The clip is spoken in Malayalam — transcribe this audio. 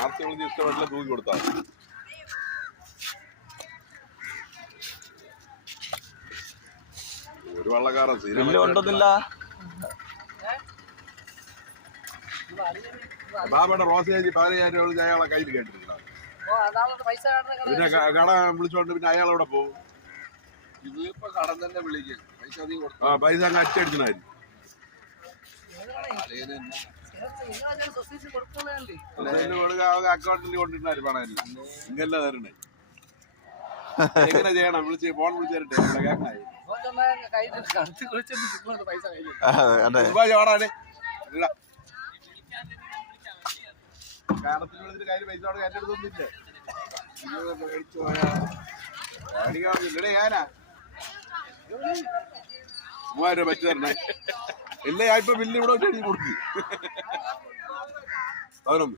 ആർത്തി വിളിച്ച് ഇഷ്ടപ്പെട്ടില്ല തൂക്കി കൊടുത്താൽ ഒരു വള്ളക്കാരൻ ഉണ്ടെന്നില്ല. ബാബയുടെ റോസ് ചേച്ചി 15,000 രൂപ വിളിച്ച് അയാളെ കയ്യിൽ കേട്ടിട്ടുണ്ടാവും. പിന്നെ കട വിളിച്ചോണ്ട് പിന്നെ അയാളവിടെ പോകും. ഇതിപ്പോ കടം തന്നെ വിളിക്കും. പൈസ അങ്ങ് അച്ചടിച്ചിനായിരുന്നു. അക്കൗണ്ടിൽ കൊണ്ടിരുന്നായിരുന്നു പണം എല്ലാം. ഇങ്ങല്ല തരണേ. എങ്ങനെ ചെയ്യണം? വിളിച്ച് ഫോൺ വിളിച്ചു തരട്ടെ. കേൾക്കണായി കാരണത്തിന് വിളിച്ചിട്ട് കയ്യിൽ പൈസ എന്റെ അടുത്തൊന്നുമില്ലേ? മേടിച്ചു പോയാ ഞാനാ 3000 രൂപ വെച്ച് തരണേ. ഇല്ല ഞാൻ ഇപ്പൊ ബില്ല് ഇവിടെ വെച്ച് എഴുതി കൊടുത്തു 11.